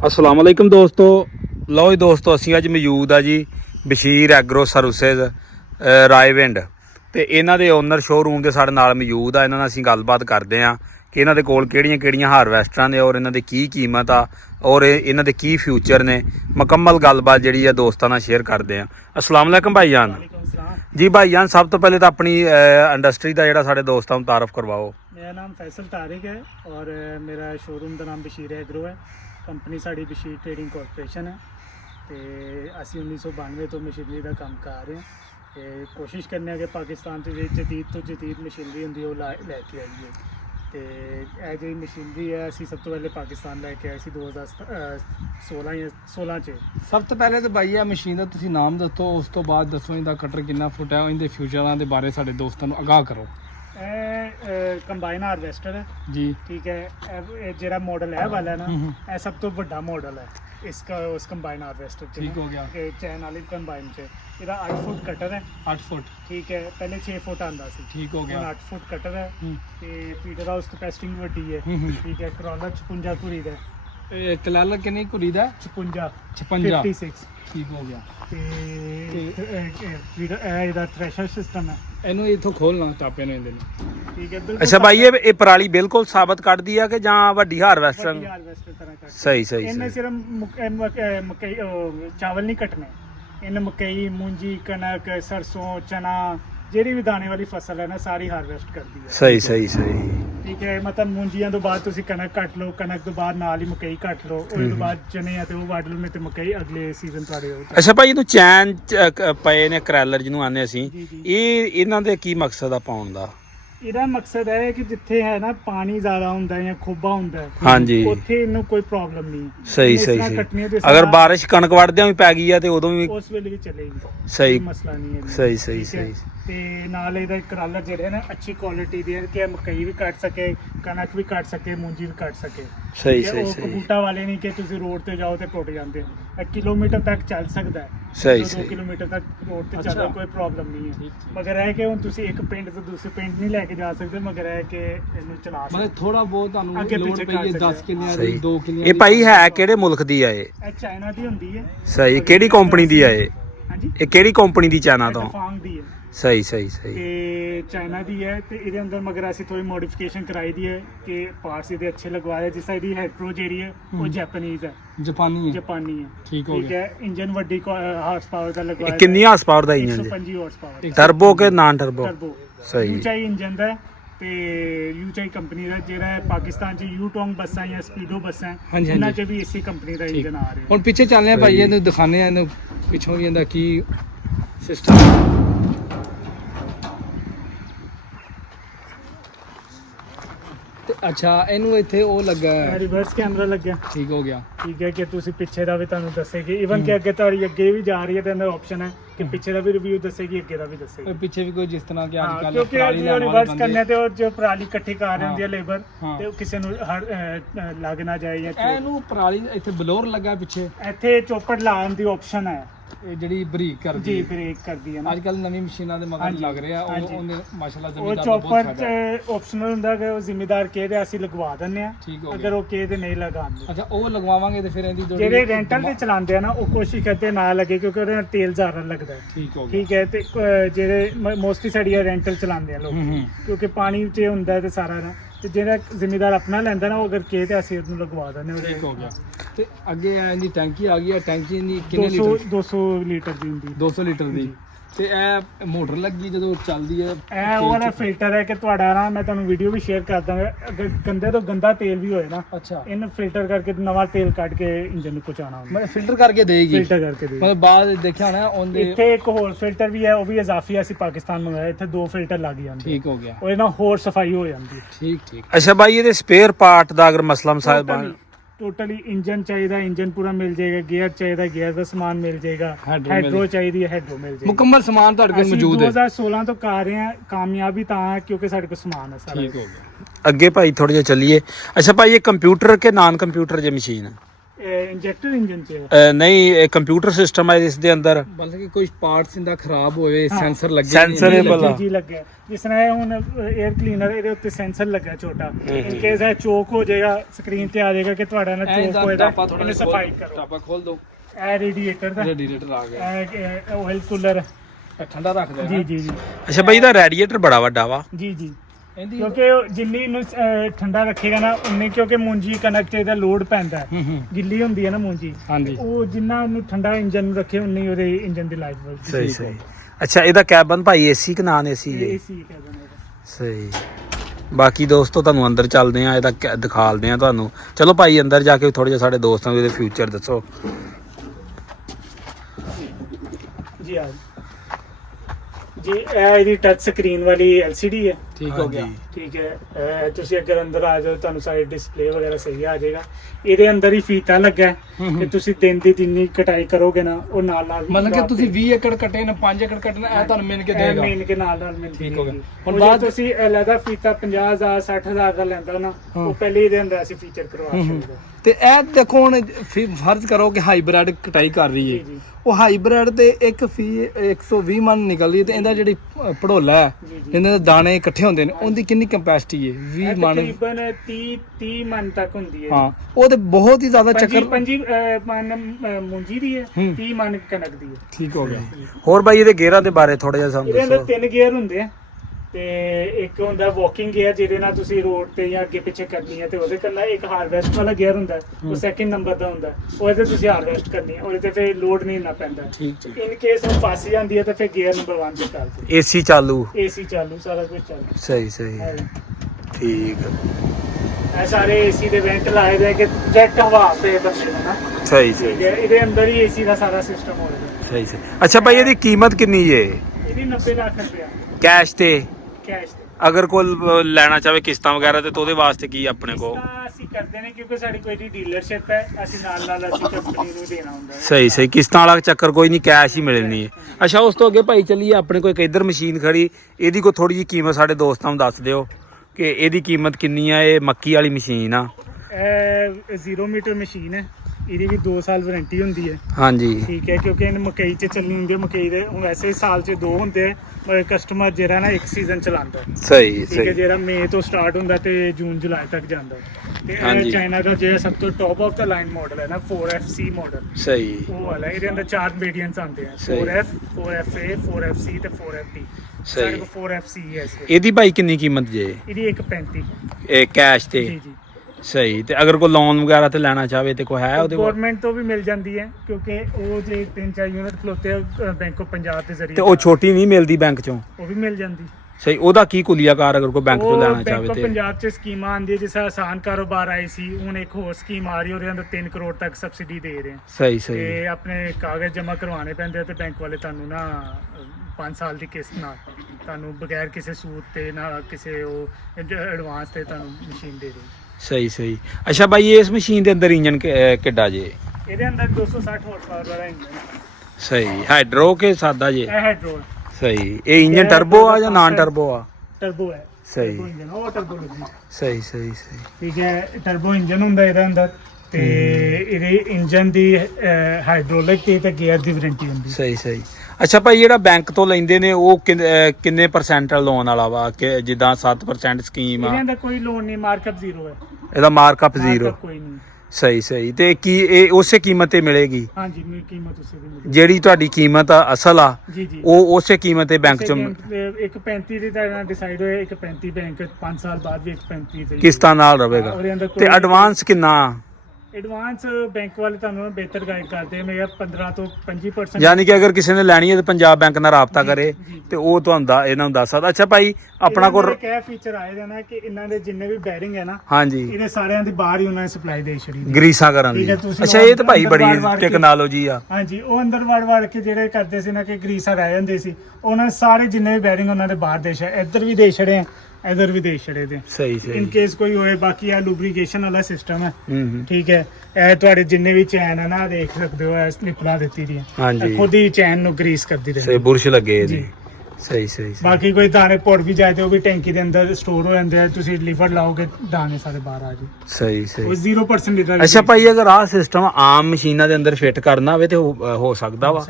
अस्सलाम वालेकुम दोस्तों। लो जी दोस्तों, असीं अज मौजूद आ जी बशीर एग्रो सर्विसेज रायविंड ते इन्हां दे ओनर शोरूम दे साडे नाल मौजूद आ। इन्हां नाल असीं गलबात करदे आ कि इन्हां दे कोल किहड़ियां हारवैस्टरां ने और इन्हां दी की कीमत आ और इन्हां दे की फ्यूचर ने। मुकम्मल गलबात जिहड़ी आ दोस्तां नाल शेयर करदे आ। अस्सलाम वालेकुम भाईजान जी। भाईजान सब तो पहले तो अपनी इंडस्ट्री का जिहड़ा साडे दोस्तां नूं तारफ करवाओ। मेरा नाम फैसल तारिक है और मेरा शोरूम का नाम बशीर एग्रो है। Company sari Bashir trading corporation है तो असी 1992 तो मशीनरी का काम कर रहे हैं ते कोशिश करने कि पाकिस्तान से जदीद तो जदीद मशीनरी होंगी वो लैके आईए। तो यह जी मशीनरी है असी सब तो पहले पाकिस्तान लैके आए सी 2016 या 16 च। सब तो पहले तो भाई आ मशीन का तुसीं नाम दसो, उस तो बाद दसो इनका कटर कितना फुट है, इनके फ्यूचर के बारे साडे दोस्तों नूं आगाह करो। कंबाइन हारवेस्टर है जी, ठीक है। जो मॉडल है वाला है ना, यह सब तो बड़ा मॉडल है इसका उस कंबाइन हारवेस्टर ठीक हो गया। चैन वाली कंबाइन से ਇਹਦਾ 8 ਫੁੱਟ ਕਟਰ ਹੈ। 8 फुट ठीक है, पहले 6 फुट आंदा सी, ठीक हो गया। 8 फुट कटर है ਤੇ ਫੀਡਰ ਹਾਊਸ ਕਪੈਸਿਟੀ ਵੀ ਵੱਡੀ ਹੈ ਠੀਕ ਹੈ। ਕਰੋਲਾ 56 ਧੁਰੀ ਦਾ कलाल किन्नी कुरी दा 56 56 56 ठीक हो गया। ਤੇ ਫੀਡਰ ਇਹਦਾ ਥ੍ਰੈਸ਼ਰ ਸਿਸਟਮ ਹੈ। ਇਹਨੂੰ ਇੱਥੋਂ ਖੋਲਣਾ ਟਾਪੇ ਨੂੰ ਇਹਦੇ ਨੂੰ। ठीक है बिल्कुल। अच्छा भाई ये पराली बिल्कुल साबित कर दी है कि जहाँ वड्डी हारवेस्टर हारवेस्टर तरह का सही सही इन्हें सही। सिर्फ मकई चावल नहीं कटने, इन मकई मूंजी कनक सरसों चना ਜਿਹੜੀ ਵੀ ਦਾਣੇ ਵਾਲੀ ਫਸਲ ਹੈ ਨਾ ਸਾਰੀ ਹਾਰਵੈਸਟ ਕਰਦੀ ਹੈ। सही सही सही। ਠੀਕ ਹੈ, ਮਤਲਬ ਮੂੰਜੀਆਂ ਤੋਂ ਬਾਅਦ ਤੁਸੀਂ ਕਣਕ ਕੱਟ ਲਓ, ਕਣਕ ਤੋਂ ਬਾਅਦ ਨਾਲ ਹੀ ਮਕਈ ਕੱਟ ਲਓ, ਉਹਦੇ ਤੋਂ ਬਾਅਦ ਚਨੇ ਆ ਤੇ ਉਹ ਵੱਢ ਲਓ, ਨਹੀਂ ਤੇ ਮਕਈ ਅਗਲੇ ਸੀਜ਼ਨ ਤੁਹਾਡੇ ਉਹ ਅੱਛਾ ਭਾਈ ਇਹਨੂੰ ਚੈਨ ਪਏ ਨੇ ਕਰੈਲਰ ਜਿਹਨੂੰ ਆਨੇ ਅਸੀਂ, ਜੀ, ਜੀ। ਇਹ ਇਹਨਾਂ ਦੇ ਕੀ ਮਕਸਦ ਆ ਪਾਉਣ ਦਾ? ਇਹਦਾ ਮਕਸਦ ਹੈ ਕਿ ਜਿੱਥੇ ਹੈ ਨਾ ਪਾਣੀ ਜ਼ਿਆਦਾ ਹੁੰਦਾ ਹੈ ਜਾਂ ਖੋਬਾ ਹੁੰਦਾ ਹੈ ਹਾਂਜੀ ਉੱਥੇ ਇਹਨੂੰ ਕੋਈ ਪ੍ਰੋਬਲਮ ਨਹੀਂ ਹੈ। ਸਹੀ ਇਸ ਸਹੀ ਤਰ੍ਹਾਂ ਸਹੀ। ਕੱਟਣੀ ਹੈ ਤੇ ਅਗਰ ਸਾਰਾ- ਬਾਰਿਸ਼ ਕਣਕ ਵੜਦਿਆਂ ਵੀ ਪੈ ਗਈ ਆ ਤੇ ਉਦੋਂ ਵੀ ਉਸ ਵੇਲੇ ਵੀ ਚੱਲੇਗੀ, ਸਹੀ ਕੋਈ ਮਸਲਾ ਨਹੀਂ ਹੈ। ਸਹੀ ਸਹੀ ਠੀਕ ਹੈ। ਸਹੀ। ਤੇ ਨਾਲ ਇਹਦਾ ਕਰਾਲਰ ਜਿਹੜੇ ਨੇ ਅੱਛੀ ਕੁਆਲਿਟੀ ਦੇ ਹੈ ਕਿ ਮਕਈ ਵੀ ਕੱਟ ਸਕੇ, ਕਣਕ ਵੀ ਕੱਟ ਸਕੇ, ਮੂੰਜੀ ਵੀ ਕੱਟ ਸਕੇ। ਸਹੀ ਠੀਕ ਹੈ, ਸਹੀ ਉਹ ਸਹੀ ਕਬੂਟਾ ਵਾਲੇ ਨਹੀਂ ਕਿ ਤੁਸੀਂ ਰੋਡ ਤੇ ਜਾਓ ਤੇ ਟੁੱਟ ਜਾਂਦੇ ਹੋ। ਇਹ ਕਿਲੋਮੀਟਰ ਤੱਕ ਚੱਲ ਸਕਦਾ ਹੈ। ਸਹੀ 2 ਸਹੀ। ਕਿਲੋਮੀਟਰ ਤੱਕ ਰੋਡ ਤੇ ਅੱਛਾ। ਚੱਲਦਾ ਕੋਈ ਪ੍ਰੋਬਲਮ ਨਹੀਂ ਹੈ। ਠੀਕ, ਠੀਕ। ਮਗਰ ਇਹ ਕਿ ਹੁਣ ਤੁਸੀਂ ਇੱਕ ਪਿੰਡ ਤੋਂ ਦੂਸਰੇ ਪਿੰਡ ਨਹੀਂ ਲੈ ਕੇ ਜਾ ਸਕਦੇ, ਮਗਰ ਇਹ ਕਿ ਇਹਨੂੰ ਚਲਾ ਸਕਦੇ। ਮਤਲਬ ਥੋੜਾ ਬਹੁਤ ਤੁਹਾਨੂੰ ਅੱਗੇ ਲੋੜ ਪਿੱਛੇ ਪਈ ਹੈ ਕਰ 10 ਸਕਦੇ ਕਿੱਲਿਆਂ ਦੀ, ਸਹੀ। 2 ਕਿੱਲਿਆਂ ਇਹ ਭਾਈ ਹੈ ਕਿਹੜੇ ਮੁਲਕ ਦੀ ਆ ਇਹ? ਇਹ ਚਾਈਨਾ ਦੀ ਹੁੰਦੀ ਹੈ। ਸਹੀ। ਕਿਹੜੀ ਕੰਪਨੀ ਦੀ ਆ ਇਹ? ਹਾਂਜੀ, ਇਹ ਕਿਹੜੀ ਕੰਪਨੀ ਦੀ ਚਾਈਨਾ ਤੋਂ? ਫਾਂਗ ਦੀ ਹੈ ਸਹੀ ਸਹੀ ਸਹੀ। ਤੇ ਚਾਈਨਾ ਦੀ ਹੈ ਤੇ ਇਹਦੇ ਅੰਦਰ ਮਗਰ ਅਸੀਂ ਥੋੜੀ ਮੋਡੀਫਿਕੇਸ਼ਨ ਕਰਾਈ ਦੀ ਹੈ ਕਿ ਪਾਰਟਸ ਇਹਦੇ ਅੱਛੇ ਲਗਵਾਏ। ਜਿਸ ਇਹਦੀ ਹੈਡਰੋ ਜਿਹੜੀ ਹੈ ਉਹ ਜਾਪਾਨੀਜ਼ ਹੈ, ਜਾਪਾਨੀ ਹੈ। ਜਾਪਾਨੀ ਹੈ। ਠੀਕ ਹੋ ਠੀਕ ਗਿਆ। ਹੈ, ਇੰਜਨ ਵੱਡੀ ਹਾਰਸ ਪਾਵਰ ਦਾ ਇਹ ਲਗਵਾਇਆ। ਕਿੰਨੀ ਹਾਰਸ ਪਾਵਰ ਦਾ ਇੰਜਨ ਜੀ? 125 ਹਾਰਸ ਪਾਵਰ ਟਰਬੋ ਕੇ ਨਾਨ ਟਰਬੋ? ਟਰਬੋ ਸਹੀ। ਯੂਚਾਈ ਇੰਜਨ ਦਾ ਹੈ ਤੇ ਯੂਚਾਈ ਕੰਪਨੀ ਦਾ ਜਿਹੜਾ ਪਾਕਿਸਤਾਨ 'ਚ ਯੂਟੋਂਗ ਬੱਸਾਂ ਜਾਂ ਸਪੀਡੋ ਬੱਸਾਂ ਹਾਂਜੀ, ਉਹਨਾਂ ਹਾਂਜੀ। 'ਚ ਵੀ ਇਸੇ ਕੰਪਨੀ ਦਾ ਠੀਕ। ਇੰਜਨ ਆ ਰਿਹਾ। ਹੁਣ ਪਿੱਛੇ ਚੱਲਦੇ ਆ ਭਾਈ, ਇਹਨੂੰ ਦਿਖਾਣੇ ਆ ਇਹਨੂੰ ਪਿੱਛੋਂ ਵੀ ਇਹਦਾ ਕੀ ਸਿਸਟਮ। ਅੱਛਾ, ਇਹਨੂੰ ਇੱਥੇ ਉਹ ਲੱਗਾ ਹੈ। ਰਿਵਰਸ ਕੈਮਰਾ ਲੱਗਿਆ। ਠੀਕ ਹੋ ਗਿਆ। ਠੀਕ ਹੈ ਕਿ ਤੁਸੀਂ ਪਿੱਛੇ ਦਾ ਵੀ ਤੁਹਾਨੂੰ ਦੱਸੇਗੀ, ਈਵਨ ਕਿ ਅੱਗੇ ਤੁਹਾਡੀ ਅੱਗੇ ਵੀ ਜਾ ਰਹੀ ਹੈ ਤੇ ਅੰਦਰ ਆਪਸ਼ਨ ਹੈ ਕਿ ਪਿੱਛੇ ਦਾ ਵੀ ਰਿਵਿਊ ਦੱਸੇਗੀ, ਅੱਗੇ ਦਾ ਵੀ ਦੱਸੇਗੀ। ਉਹ ਪਿੱਛੇ ਵੀ ਕੋਈ ਜਿਸ ਤਰ੍ਹਾਂ ਕਿ ਅੱਜ ਕੱਲ੍ਹ ਕਿਉਂਕਿ ਪਰਾਲੀ ਲੈਣ ਵਾਲੇ ਰਿਵਰਸ ਕਰਨੇ ਤੇ ਉਹ ਜੋ ਪਰਾਲੀ ਇਕੱਠੀ ਕਰ ਰਹੀ ਹੁੰਦੀ ਹੈ ਹਾਂ। ਲੇਬਰ ਹਾਂ। ਤੇ ਉਹ ਕਿਸੇ ਨੂੰ ਲੱਗ ਨਾ ਜਾਏ ਜਾਂ ਇਹਨੂੰ ਪਰਾਲੀ ਇੱਥੇ ਬਲੋਰ ਲੱਗਾ ਪਿੱਛੇ, ਇੱਥੇ ਚੋਪੜ ਲਾਉਣ ਦੀ ਆਪਸ਼ਨ ਹੈ ਇਹ ਜਿਹੜੀ ਬਰੀਕ ਕਰਦੀ ਜੀ, ਹੈ। ਬ੍ਰੇਕ ਕਰਦੀ ਹੈ ਨਾ। ਅੱਜ ਕੱਲ੍ਹ ਨਵੀਂ ਮਸ਼ੀਨਾਂ ਦੇ ਮਗਰ ਹਾਂਜੀ, ਲੱਗ ਰਿਹਾ ਉਹ ਹਾਂਜੀ। ਉਹਨੇ ਮਾਸ਼ਾਅੱਲਾ ਉਹ ਜ਼ਮੀਨਦਾਰ ਦਾ ਚੋਪੜ ਬਹੁਤ ਚ ਫਾਇਦਾ। ਆਪਸ਼ਨਲ ਹੁੰਦਾ ਕਿ ਉਹ ਜ਼ਿੰਮੇਦਾਰ ਕਹੇ ਤੇ ਅਸੀਂ ਲਗਵਾ ਦਿੰਦੇ ਆ, ਠੀਕ ਹੋ ਅਗਰ ਗਿਆ। ਉਹ ਕਹੇ ਤੇ ਨਹੀਂ ਲਗਾਉਂਦੇ। ਅੱਛਾ, ਉਹ ਲਗਵਾਵਾਂਗੇ ਤੇ ਫਿਰ ਇਹਦੀ ਜਿਹੜੇ ਰੈਂਟਲ ਤੇ ਚਲਾਉਂਦੇ ਆ ਨਾ ਉਹ ਕੋਸ਼ਿਸ਼ ਕਰਦੇ ਨਾ ਲੱਗੇ ਕਿਉਂਕਿ ਉਹਦੇ ਨਾਲ ਤੇਲ ਜ਼ਿਆਦਾ ਲੱਗਦਾ ਹੈ। ਠੀਕ ਹੋ ਗਿਆ। ਠੀਕ ਹੈ ਤੇ ਜਿਹੜੇ ਮੋਸਟਲੀ ਸਾਡੀਆਂ ਰੈਂਟਲ ਚਲਾਉਂਦੇ ਆ ਲੋਕ ਕਿਉਂਕਿ ਪਾਣੀ 'ਚ ਹੁੰਦਾ ਹੈ ਤੇ ਸਾਰਾ ਨਾ, ਤੇ ਜਿਹੜਾ ਜ਼ਿੰਮੇਦਾਰ ਆਪਣਾ ਲੈਂਦਾ ਨਾ ਉਹ ਅਗਰ ਕਹੇ ਤੇ ਅਸੀਂ ਉਹਨੂੰ ਲਗਵਾ ਦਿੰਦੇ ਠੀਕ ਹੋ ਗਿਆ। ਤੇ ਅੱਗੇ ਇਹਦੀ ਟੈਂਕੀ ਆ ਗਈ ਹੈ। ਟੈਂਕੀ ਦੀ ਕਿੰਨੇ ਲੀਟਰ? 200 ਲੀਟਰ ਦੀ ਹੁੰਦੀ 200 ਲੀਟਰ ਦੀ। ਤੇ ਇਹ ਮੋਟਰ ਲੱਗੀ ਜਦੋਂ ਚੱਲਦੀ ਹੈ। ਇਹ ਉਹ ਵਾਲਾ ਫਿਲਟਰ ਹੈ ਕਿ ਤੁਹਾਡਾ ਨਾ, ਮੈਂ ਤੁਹਾਨੂੰ ਵੀਡੀਓ ਵੀ ਸ਼ੇਅਰ ਕਰ ਦਾਂਗਾ, ਅਗਰ ਗੰਦੇ ਤੋਂ ਗੰਦਾ ਤੇਲ ਵੀ ਹੋਏ ਨਾ ਅੱਛਾ, ਇਹਨੂੰ ਫਿਲਟਰ ਕਰਕੇ ਨਵਾਂ ਤੇਲ ਕੱਢ ਕੇ ਇੰਜਨ ਨੂੰ ਪਹੁੰਚਾਉਣਾ ਹੁੰਦਾ। ਮਤਲਬ ਫਿਲਟਰ ਕਰਕੇ ਦੇਗੀ। ਫਿਲਟਰ ਕਰਕੇ ਦੇ ਮਤਲਬ ਬਾਅਦ ਦੇਖਿਆ ਹੋਣਾ ਉਹਦੇ। ਇੱਥੇ ਇੱਕ ਹੋਰ ਫਿਲਟਰ ਵੀ ਹੈ, ਉਹ ਵੀ ਇਜ਼ਾਫੀ ਹੈ, ਅਸੀਂ ਪਾਕਿਸਤਾਨ ਮੰਗਾਇਆ। ਇੱਥੇ 2 ਫਿਲਟਰ ਲੱਗ ਜਾਂਦੇ ਠੀਕ ਹੋ ਗਿਆ। ਉਹਦੇ ਨਾਲ ਹੋਰ ਸਫਾਈ ਹੋ ਜਾਂਦੀ ਹੈ। ਠੀਕ ਠੀਕ। ਅੱਛਾ ਭਾਈ ਇਹਦੇ ਸਪੇਅਰ ਪਾਰਟ ਦਾ ਅਗਰ ਮਸਲਾ ਸਾਹਿਬਾਨ ਟੋਟਲੀ ਇੰਜਨ ਚਾਹੀਦਾ, ਇੰਜਨ ਪੂਰਾ ਮਿਲ ਜਾਏਗਾ। ਗੇਅਰ ਚਾਹੀਦਾ, ਗੇਅਰ ਦਾ ਸਮਾਨ ਮਿਲ ਜਾਏਗਾ। ਹੈਡਰੋ ਹੈਡਰੋ ਚਾਹੀਦੀ ਹੈ, ਹੈਡਰੋ ਮਿਲ ਜਾਏਗਾ। ਮੁਕੰਮਲ ਸਮਾਨ ਤੁਹਾਡੇ ਕੋਲ ਅਸੀਂ ਮੌਜੂਦ ਹੈ। 2016 ਤੋਂ ਕਰ ਰਹੇ ਹਾਂ, ਕਾਮਯਾਬੀ ਤਾਂ ਹੈ ਕਿਉਂਕਿ ਸਾਡੇ ਕੋਲ ਸਮਾਨ ਹੈ ਸਾਰਾ। ਠੀਕ ਹੋ ਗਿਆ। ਅੱਗੇ ਭਾਈ ਥੋੜਾ ਜਿਹਾ ਚੱਲੀਏ। ਅੱਛਾ ਭਾਈ ਇਹ ਕੰਪਿਊਟਰ ਕੇ ਨਾਨ ਕੰਪਿਊਟਰ ਜੇ ਮਸ਼ੀਨ? ਇੰਜੈਕਟਰ ਇੰਜਨ ਚ ਹੈ। ਨਹੀਂ ਕੰਪਿਊਟਰ ਸਿਸਟਮ ਹੈ ਇਸ ਦੇ ਅੰਦਰ ਬਲਕਿ ਕਿ ਕੋਈ ਪਾਰਟਸ ਇੰਦਾ ਖਰਾਬ ਹੋਵੇ ਹਾਂ। ਸੈਂਸਰ ਲੱਗੇ Sensor- ਜੀ ਲੱਗਿਆ ਜਿਸ ਤਰ੍ਹਾਂ ਇਹ ਹੁਣ 에ਅਰ ਕਲੀਨਰ ਇਹਦੇ ਉੱਤੇ ਸੈਂਸਰ ਲੱਗਾ ਛੋਟਾ ਇਨ ਕੇਸ ਇਹ ਚੋਕ ਹੋ ਜਾਏਗਾ ਸਕਰੀਨ ਤੇ ਆ ਜਾਏਗਾ ਕਿ ਤੁਹਾਡਾ ਨਾ ਚੋਕ ਹੋਏਗਾ ਇਹਨੂੰ ਸਫਾਈ ਕਰੋ। ਟਾਪਾ ਖੋਲ ਦੋ, ਇਹ ਰੇਡੀਏਟਰ ਦਾ ਰੇਡੀਏਟਰ ਆ ਗਿਆ, ਇਹ ਆਇਲ ਕੂਲਰ ਇਹ ਠੰਡਾ ਰੱਖਦੇ ਜੀ ਜੀ ਜੀ ਅੱਛਾ ਬਾਈ ਇਹਦਾ ਰੇਡੀਏਟਰ ਬੜਾ ਵੱਡਾ ਵਾ ਜੀ ਜੀ ਇਹਦੀ ਕਿਉਂਕਿ ਉਹ ਜਿੰਨੀ ਇਹਨੂੰ ਠੰਡਾ ਰੱਖੇਗਾ ਨਾ ਉਨੀ ਕਿਉਂਕਿ ਮੂੰਜੀ ਕਣਕ ਤੇ ਇਹਦਾ ਲੋਡ ਪੈਂਦਾ ਹੈ। ਗਿੱਲੀ ਹੁੰਦੀ ਹੈ ਨਾ ਮੂੰਜੀ ਹਾਂਜੀ ਉਹ ਜਿੰਨਾ ਉਹਨੂੰ ਠੰਡਾ ਇੰਜਨ ਨੂੰ ਰੱਖੇ ਉਨੀ ਉਹਦੇ ਇੰਜਨ ਦੀ ਲਾਈਫ ਵਧਦੀ ਸਹੀ ਸਹੀ ਅੱਛਾ ਇਹਦਾ ਕੈਬਨ ਭਾਈ ਏਸੀ ਕਿ ਨਾਨ ਏਸੀ ਹੈ। ਹੈ ਏਸੀ ਕਹਿੰਦੇ ਨੇ ਸਹੀ ਬਾਕੀ ਦੋਸਤੋ ਤੁਹਾਨੂੰ ਅੰਦਰ ਚੱਲਦੇ ਆ ਇਹਦਾ ਦਿਖਾਲਦੇ ਆ ਤੁਹਾਨੂੰ ਚਲੋ ਭਾਈ ਅੰਦਰ ਜਾ ਕੇ ਥੋੜਾ ਜਿਹਾ ਸਾਡੇ ਦੋਸਤਾਂ ਨੂੰ ਇਹਦੇ ਫਿਊਚਰ ਦੱਸੋ ਜੀ ਆ ਜੀ ਇਹ ਇਹਦੀ ਟੱਚ ਸਕਰੀਨ ਵਾਲੀ LCD ਹੈ। ਠੀਕ ਹੋ ਗਿਆ। ਠੀਕ ਹੈ ਤੁਸੀਂ ਅਗਰ ਅੰਦਰ ਆ ਜਾਓ ਤੁਹਾਨੂੰ ਸਾਰੀ ਡਿਸਪਲੇ ਵਗੈਰਾ ਸਹੀ ਆ ਜਾਏਗਾ। ਇਹਦੇ ਅੰਦਰ ਹੀ ਫੀਤਾ ਲੱਗਾ ਹੈ ਕਿ ਤੁਸੀਂ ਦਿਨ ਦੀ ਜਿੰਨੀ ਕਟਾਈ ਕਰੋਗੇ ਨਾ ਉਹ ਨਾਲ ਨਾਲ ਮਤਲਬ ਕਿ ਤੁਸੀਂ 20 ਏਕੜ ਕੱਟੇ ਨੇ 5 ਏਕੜ ਕੱਟਣਾ ਇਹ ਤੁਹਾਨੂੰ ਮਿਲ ਕੇ ਦੇਗਾ। ਮੇਨ ਕੇ ਨਾਲ ਮਿਲ ਠੀਕ ਹੋ ਗਿਆ। ਹੁਣ ਬਾਅਦ ਤੁਸੀਂ ਅਲੱਗਾ ਫੀਤਾ 50,000 60,000 ਦਾ ਲੈਂਦਾ ਨਾ ਉਹ ਪਹਿਲੇ ਇਹਦੇ ਅੰਦਰ ਅਸੀਂ ਫੀਚਰ ਕਰਵਾ ਸਕਦੇ ਹਾਂ। ਤੇ ਇਹ ਦੇਖੋ ਹੁਣ ਫਰਜ਼ ਕਰੋ ਕਿ ਹਾਈਬ੍ਰਿਡ ਕਟਾਈ ਕਰ ਰਹੀ ਜੀ, ਹੈ ਜੀ। ਉਹ ਹਾਈਬ੍ਰਿਡ ਤੇ ਇੱਕ ਫੀ 120 ਮਣ ਨਿਕਲ ਰਹੀ ਹੈ ਤੇ ਇਹਦਾ ਜਿਹੜੀ ਪੜੋਲਾ ਹੈ ਜੀ, ਜੀ। ਜਿਹਦੇ ਦਾਣੇ ਇਕੱਠੇ ਹੁੰਦੇ ਨੇ ਉਹਦੀ ਕਿੰਨੀ ਕੈਪੈਸਿਟੀ ਹੈ 20 ਮਣ ਤਕਰੀਬਨ 30 ਮਨ ਤੱਕ ਹੁੰਦੀ ਹੈ। ਹਾਂ ਉਹ ਤੇ ਬਹੁਤ ਹੀ ਜ਼ਿਆਦਾ ਚੱਕਰ ਪੰਜੀ ਮਨ ਮੂੰਜੀ ਦੀ ਹੈ 30 ਮਨ ਕਣਕ ਦੀ ਹੈ। ਠੀਕ ਹੋ ਗਿਆ। ਹੋਰ ਬਾਈ ਇਹਦੇ ਗੇਅਰਾਂ ਦੇ ਬਾਰੇ ਥੋੜਾ ਜਿਹਾ ਸਾਨੂੰ ਇਹਦੇ ਅੰਦਰ ਦੱਸੋ 3 ਗੇਅਰ ਹੁੰਦੇ ਆ ਤੇ ਇੱਕ ਹੁੰਦਾ ਵਾਕਿੰਗ ਗੇਅਰ ਜਿਹਦੇ ਨਾਲ ਤੁਸੀਂ ਰੋਡ ਤੇ ਜਾਂ ਅੱਗੇ ਪਿੱਛੇ ਕਰਨੀ ਹੈ ਤੇ ਉਹਦੇ ਕਰਨਾ ਇੱਕ ਹਾਰਵੈਸਟ ਵਾਲਾ ਗੇਅਰ ਹੁੰਦਾ ਹੈ, ਉਹ ਸੈਕਿੰਡ ਨੰਬਰ ਦਾ ਹੁੰਦਾ ਹੈ। ਉਹਦੇ ਤੇ ਤੁਸੀਂ ਹਾਰਵੈਸਟ ਕਰਨੀ ਹੈ ਉਹਦੇ ਤੇ ਫਿਰ ਲੋਡ ਨਹੀਂ ਨਾ ਪੈਂਦਾ। ਠੀਕ ਠੀਕ ਇਨ ਕੇਸ ਉਹ ਫਸ ਜਾਂਦੀ ਹੈ ਤਾਂ ਫਿਰ ਗੇਅਰ ਨੰਬਰ 1 ਤੇ ਕਰ ਦਿਓ। ਏਸੀ ਚਾਲੂ ਏਸੀ ਚਾਲੂ ਸਾਰਾ ਕੁਝ ਚਾਲੂ ਸਹੀ ਸਹੀ ਹੈ। ਠੀਕ ਇਹ ਸਾਰੇ ਏਸੀ ਦੇ ਵੈਂਟ ਲਾਏ ਦੇ ਕਿ ਜੈਟ ਹਵਾ ਤੇ ਬੰਦੇ ਨਾ ਸਹੀ ਠੀਕ ਸਹੀ ਹੈ। ਇਹਦੇ ਅੰਦਰ ਹੀ ਏਸੀ ਦਾ ਸਾਰਾ ਸਿਸਟਮ ਹੋਵੇਗਾ। ਸਹੀ ਸਹੀ ਅੱਛਾ ਭਾਈ ਇਹਦੀ ਕੀਮਤ ਕਿੰਨੀ ਏ ਇਹਦੀ 90 ਲੱਖ ਰੁਪਇਆ ਕੈਸ਼ ਤੇ ਕੈਸ਼ ਤੇ। ਅਗਰ ਕੋਈ ਲੈਣਾ ਚਾਹਵੇ ਕਿਸ਼ਤਾਂ ਵਗੈਰਾ ਤੇ ਉਹਦੇ ਵਾਸਤੇ ਕੀ ਆਪਣੇ ਕੋਲ ਤਾਂ ਅਸੀਂ ਕਰਦੇ ਨੇ ਕਿਉਂਕਿ ਸਾਡੀ ਕੋਈ ਡੀਲਰਸ਼ਿਪ ਹੈ ਅਸੀਂ ਨਾਲ ਅਸੀਂ ਕੰਪਨੀ ਨੂੰ ਦੇਣਾ ਹੁੰਦਾ ਹੈ। ਸਹੀ ਸਹੀ ਕਿਸ਼ਤਾਂ ਵਾਲਾ ਚੱਕਰ ਕੋਈ ਨਹੀਂ ਕੈਸ਼ ਹੀ ਮਿਲਣੀ ਹੈ। ਅੱਛਾ ਉਸ ਤੋਂ ਅੱਗੇ ਭਾਈ ਚੱਲੀਏ ਆਪਣੇ ਕੋਲ ਇੱਕ ਇੱਧਰ ਮਸ਼ੀਨ ਖੜੀ ਇਹਦੀ ਕੋਈ ਥੋੜੀ ਜਿਹੀ ਕੀਮਤ ਸਾਡੇ ਦੋਸਤਾਂ ਨੂੰ ਦੱਸ ਦਿਓ ਕਿ ਇਹਦੀ ਕੀਮਤ ਕਿੰਨੀ ਆ ਇਹ ਮੱਕੀ ਵਾਲੀ ਮਸ਼ੀਨ ਆ ਇਹ 0 ਮੀਟਰ ਮਸ਼ੀਨ ਹੈ। ਇਹਦੀ ਵੀ 2 ਸਾਲ ਵਾਰੰਟੀ ਹੁੰਦੀ ਹੈ। ਹਾਂਜੀ ਠੀਕ ਹੈ ਕਿਉਂਕਿ ਇਹਨੂੰ ਮਕਈ 'ਚ ਚੱਲਣੀ ਹੁੰਦੀ ਹੈ। ਮਕਈ ਦੇ ਹੁਣ ਵੈਸੇ ਹੀ ਸਾਲ 'ਚ 2 ਹੁੰਦੇ ਆ ਪਰ ਕਸਟਮਰ ਜਿਹੜਾ ਨਾ ਇੱਕ ਸੀਜ਼ਨ ਚਲਾਉਂਦਾ ਹੈ। ਸਹੀ ਠੀਕ ਹੈ ਸਹੀ ਜਿਹੜਾ ਮਈ ਤੋਂ ਸਟਾਰਟ ਹੁੰਦਾ ਤੇ ਜੂਨ ਜੁਲਾਈ ਤੱਕ ਜਾਂਦਾ ਤੇ ਹਾਂਜੀ। ਇਹ ਚਾਈਨਾ ਦਾ ਜਿਹੜਾ ਸਭ ਤੋਂ top of the line model ਹੈ ਨਾ 4FC ਮਾਡਲ ਸਹੀ ਉਹ ਵਾਲਾ ਇਹਦੇ ਅੰਦਰ 4 ਵੇਰੀਐਂਟਸ ਆਉਂਦੇ ਆ ਸਹੀ। 4F 4FA 4FC ਤੇ 4FD ਸਹੀ। ਸਾਡੇ ਕੋਲ 4FC ਹੈ ਇਸ ਵੇਲੇ। ਇਹਦੀ ਭਾਈ ਕਿੰਨੀ ਕੀਮਤ ਜੇ ਇਹਦੀ 1.35 ਇਹ ਕੈਸ਼ ਤੇ ਜੀ ਜੀ ਸਹੀ ਤੇ ਅਗਰ ਕੋਈ ਲੋਨ ਵਗੈਰਾ ਤੇ ਲੈਣਾ ਚਾਹਵੇ ਤੇ ਕੋਈ ਹੈ ਉਹਦੇ ਕੋਲ ਗਵਰਨਮੈਂਟ ਤੋਂ ਵੀ ਮਿਲ ਜਾਂਦੀ ਹੈ ਕਿਉਂਕਿ ਉਹ ਜੇ 3-4 ਯੂਨਿਟ ਖਲੋਤੇ ਬੈਂਕ ਆਫ ਪੰਜਾਬ ਦੇ ਜ਼ਰੀਏ ਤੇ ਉਹ ਛੋਟੀ ਨਹੀਂ ਮਿਲਦੀ ਬੈਂਕ ਚੋਂ ਉਹ ਵੀ ਮਿਲ ਜਾਂਦੀ। ਸਹੀ ਉਹਦਾ ਕੀ ਕੁਲੀਆਕਾਰ ਅਗਰ ਕੋਈ ਬੈਂਕ ਚੋਂ ਲੈਣਾ ਚਾਹਵੇ ਬੈਂਕ ਆਫ ਤੇ ਪੰਜਾਬ 'ਚ ਸਕੀਮਾਂ ਆਉਂਦੀ ਜਿਸ ਤਰ੍ਹਾਂ ਆਸਾਨ ਕਾਰੋਬਾਰ ਆਈ ਸੀ ਹੁਣ ਇੱਕ ਹੋਰ ਸਕੀਮ ਆ ਰਹੀ ਉਹਦੇ ਅੰਦਰ 3 ਕਰੋੜ ਤੱਕ ਸਬਸਿਡੀ ਦੇ ਰਹੇ ਆ ਸਹੀ ਸਹੀ ਤੇ ਆਪਣੇ ਕਾਗਜ਼ ਜਮ੍ਹਾਂ ਕਰਵਾਉਣੇ ਪੈਂਦੇ ਆ ਤੇ ਬੈਂਕ ਵਾਲੇ ਤੁਹਾਨੂੰ ਨਾ 5 ਸਾਲ ਦੀ ਕਿਸ਼ਤ ਨਾਲ ਤੁਹਾਨੂੰ ਬਗੈਰ ਕਿਸੇ ਸੂਦ ਤੇ ਨਾ ਕਿਸੇ ਉਹ ਐਡਵਾਂਸ ਤੇ ਤੁਹਾਨੂੰ ਮਸ਼ੀਨ ਦੇ ਦੇ। ਸਹੀ ਸਹੀ ਅੱਛਾ ਬਾਈ ਇਸ ਮਸ਼ੀਨ ਦੇ ਅੰਦਰ ਇੰਜਨ ਕਿੱਡਾ ਜੇ ਇਹਦੇ ਅੰਦਰ 260 ਹਾਰਸ ਪਾਵਰ ਵਾਲਾ ਇੰਜਨ ਹੈ। ਸਹੀ ਹਾਈਡਰੋ ਕੇ ਸਾਦਾ ਜੇ ਇਹ ਹੈਡਰੋਲ ਸਹੀ ਇਹ ਇੰਜਨ ਟਰਬੋ ਆ ਜਾਂ ਨਾਨ ਟਰਬੋ ਆ ਟਰਬੋ ਹੈ। ਸਹੀ। turbo engine, ਉਹ ਟਰਬੋ ਲੱਗੀ ਸਹੀ ਸਹੀ ਸਹੀ ਠੀਕ ਹੈ। ਟਰਬੋ ਇੰਜਨ ਹੁੰਦਾ ਇਹਦੇ ਅੰਦਰ ਤੇ ਇਹਦੇ ਇੰਜਨ ਦੀ ਹਾਈਡ੍ਰੋਲਿਕ ਤੇ ਗੇਅਰ ਦੀ ਵਾਰੰਟੀ ਹੁੰਦੀ। ਸਹੀ ਸਹੀ ਅੱਛਾ ਭਾਈ ਜਿਹੜਾ ਬੈਂਕ ਤੋਂ ਲੈਂਦੇ ਨੇ ਉਹ ਕਿੰਨੇ ਪਰਸੈਂਟ ਲੋਨ ਵਾਲਾ ਵਾ ਕਿ ਜਿੱਦਾਂ 7% ਸਕੀਮ ਇਹਦੇ ਆ ਅੰਦਰ ਕੋਈ ਲੋਨ ਨਹੀਂ ਮਾਰਕਅਪ ਜ਼ੀਰੋ ਹੈ। ਇਹਦਾ ਮਾਰਕਅਪ ਜ਼ੀਰੋ Markup ਕੋਈ ਨਹੀਂ। ਸਹੀ ਸਹੀ ਤੇ ਕੀ ਇਹ ਉਸੇ ਕੀਮਤ ਤੇ ਮਿਲੇਗੀ ਹਾਂਜੀ ਮੇਰੀ ਕੀਮਤ ਉਸੇ ਦੀ ਮਿਲੇਗੀ। ਜਿਹੜੀ ਤੁਹਾਡੀ ਕੀਮਤ ਆ ਅਸਲ ਆ ਜੀ ਜੀ ਉਹ ਉਸੇ ਕੀਮਤ ਤੇ ਬੈਂਕ ਚੋਂ 1.35 ਦੀ ਤਾਂ ਡਿਸਾਈਡ ਹੋਇਆ 1.35 ਬੈਂਕ 5 ਸਾਲ ਬਾਅਦ ਵੀ 1.35 ਤੇ ਕਿਸ਼ਤਾਂ ਨਾਲ ਰਵੇਗਾ ਉਹਦੇ ਅੰਦਰ ਤੇ ਐਡਵਾਂਸ ਕਿੰਨਾ ਐਡਵਾਂਸ ਬੈਂਕ ਵਾਲੇ ਤੁਹਾਨੂੰ ਬਿਹਤਰ ਗਾਈਡ ਕਰਦੇ ਆ ਮੇਰਾ 15 ਤੋਂ 25% ਯਾਨੀ ਕਿ ਅਗਰ ਕਿਸੇ ਨੇ ਲੈਣੀ ਹੈ ਤੇ ਪੰਜਾਬ ਬੈਂਕ ਨਾਲ ਰਾਬਤਾ ਕਰੇ ਜੀ, ਜੀ। ਤੇ ਉਹ ਤੁਹਾਨੂੰ ਇਹਨਾਂ ਨੂੰ ਦੱਸ ਸਕਦਾ ਅੱਛਾ ਭਾਈ ਆਪਣਾ ਕੋਲ ਕਿਹ ਫੀਚਰ ਆਏ ਦੇ ਨਾ ਕਿ ਇਹਨਾਂ ਦੇ ਜਿੰਨੇ ਵੀ ਬੈਰਿੰਗ ਹੈ ਨਾ ਹਾਂਜੀ ਇਹਦੇ ਸਾਰਿਆਂ ਦੀ ਬਾਹਰ ਹੀ ਉਹਨਾਂ ਨੇ ਸਪਲਾਈ ਦੇ ਛੜੀ ਦੀ। ਗਰੀਸਾਂ ਕਰਨ ਠੀਕ ਦੀ ਹੈ, ਤੁਸੀਂ ਅੱਛਾ ਇਹ ਤਾਂ ਭਾਈ ਅੰਦਰ ਬੜੀ ਵਾੜ-ਵਾੜ ਕੇ- ਟੈਕਨੋਲੋਜੀ ਆ ਹਾਂਜੀ ਉਹ ਅੰਦਰ ਵੜ ਕੇ ਜਿਹੜੇ ਕਰਦੇ ਸੀ ਨਾ ਕਿ ਗਰੀਸਾਂ ਰਹਿ ਜਾਂਦੇ ਸੀ ਉਹਨਾਂ ਨੇ ਸਾਰੇ ਜਿੰਨੇ ਵੀ ਬੈਰਿੰਗ ਉਹਨਾਂ ਦੇ ਬਾਹਰ ਦੇ ਛੜੇ ਇੱਧਰ ਵੀ ਦੇ ਛੜੇ ਆ ਇੱਧਰ ਵੀ ਦੇ ਛੜੇ ਦੇ ਸਹੀ ਇਨ ਸਹੀ ਕੇਸ ਕੋਈ ਹੋਏ। ਬਾਕੀ ਆ ਲੂਬਰੀਕੇਸ਼ਨ ਵਾਲਾ ਸਿਸਟਮ ਹੈ ਹੂੰ ਠੀਕ ਹੈ। ਇਹ ਤੁਹਾਡੇ ਜਿੰਨੇ ਵੀ ਚੈਨ ਹੈ ਨਾ ਦੇਖ ਸਕਦੇ ਹੋ ਇਹ ਸਲਿਪਲਾ ਦਿੱਤੀ ਦੀ ਹੈ ਹਾਂਜੀ ਇਹ ਖੁਦ ਹੀ ਚੈਨ ਨੂੰ ਗਰੀਸ ਕਰਦੀ ਸਹੀ ਰਹਿੰਦੀ ਬੁਰਸ਼ ਲੱਗੇ ਜੀ ਇਹਦੇ ਸਹੀ ਸਹੀ ਸਹੀ। ਬਾਕੀ ਕੋਈ ਦਾਣੇ ਪੁੱਟ ਵੀ ਜਾਏ ਤੇ ਉਹ ਵੀ ਟੈਂਕੀ ਦੇ ਅੰਦਰ ਸਟੋਰ ਹੋ ਜਾਂਦੇ ਆ, ਤੁਸੀਂ ਲੀਵਰ ਲਾਓਗੇ ਦਾਣੇ ਸਾਰੇ ਬਾਹਰ ਆ ਜੀ। ਸਹੀ ਉਹ ਸਹੀ। 0% ਲੀਟਰ ਅੱਛਾ ਭਾਈ, ਅਗਰ ਆਹ ਸਿਸਟਮ ਆਮ ਮਸ਼ੀਨਾਂ ਦੇ ਅੰਦਰ ਫਿੱਟ ਕਰਨਾ ਹੋਵੇ ਤੇ ਹੋ ਸਕਦਾ ਵਾ?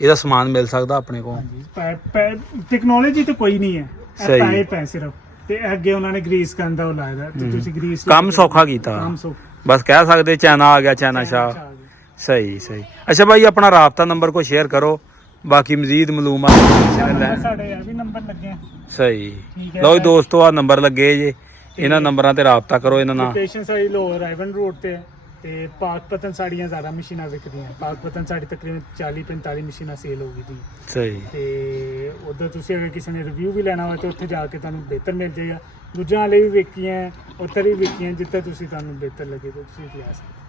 ਇਹਦਾ ਸਮਾਨ ਮਿਲ ਸਕਦਾ ਆਪਣੇ ਕੋਲ? ਹਾਂਜੀ, ਟੈਕਨੋਲੋਜੀ ਤੇ ਕੋਈ ਨਹੀਂ ਹੈ, ਸਹੀ। ਇਹ ਪਾਈਪ ਹੈ ਸਿਰਫ, ਤੇ ਅੱਗੇ ਉਹਨਾਂ ਨੇ ਗਰੀਸ ਕਰਨ ਦਾ ਉਹ ਲਾਇਆ ਦਾ, ਤੇ ਤੁਸੀਂ ਗਰੀਸ ਕੰਮ ਸੌਖਾ ਕੀਤਾ, ਕੰਮ ਸੌਖਾ। ਬਸ ਕਹਿ ਸਕਦੇ ਚਾਈਨਾ ਆ ਗਿਆ, ਚਾਈਨਾ ਸ਼ਾਹ। ਸਹੀ ਸਹੀ। ਅੱਛਾ ਭਾਈ, ਆਪਣਾ ਰਾਬਤਾ ਨੰਬਰ ਕੋ ਸ਼ੇਅਰ ਕਰੋ, ਬਾਕੀ ਮਜ਼ੀਦ ਮਾਲੂਮਾਤ ਲੈ। ਸਾਡੇ ਇਹ ਵੀ ਨੰਬਰ ਲੱਗੇ ਆ। ਸਹੀ। ਠੀਕ ਹੈ। ਲਓ ਜੀ ਦੋਸਤੋ, ਆ ਨੰਬਰ ਲੱਗੇ ਜੇ, ਇਹਨਾਂ ਨੰਬਰਾਂ ਤੇ ਰਾਬਤਾ ਕਰੋ ਇਹਨਾਂ ਨਾਲ। ਲੋਕੇਸ਼ਨ ਸਾਡੀ ਲੋਅਰ ਰਾਈਵਨ ਰੋਡ ਤੇ ਹੈ, ਤੇ ਪਾਕਪਤਨ ਸਾਡੀਆਂ ਜ਼ਿਆਦਾ ਮਸ਼ੀਨਾਂ ਵਿਕਦੀਆਂ। ਪਾਕਪਤਨ ਸਾਡੀ ਤਕਰੀਬਨ 40-45 ਮਸ਼ੀਨਾਂ ਸੇਲ ਹੋ ਗਈ ਦੀ। ਸਹੀ। ਤੇ ਉਧਰ ਤੁਸੀਂ ਅਗਰ ਕਿਸੇ ਨੇ ਰਿਵਿਊ ਵੀ ਲੈਣਾ ਹੋਵੇ ਤਾਂ ਉੱਥੇ ਜਾ ਕੇ ਤੁਹਾਨੂੰ ਬਿਹਤਰ ਮਿਲ ਜਾਏਗਾ। ਦੂਜਿਆਂ ਵਾਲੇ ਵੀ ਵਿਕੀਆਂ, ਉੱਧਰ ਵੀ ਵਿਕੀਆਂ, ਜਿੱਥੇ ਤੁਸੀਂ ਤੁਹਾਨੂੰ ਬਿਹਤਰ ਲੱਗੇ ਤਾਂ ਤੁਸੀਂ ਲੈ ਸਕਦੇ।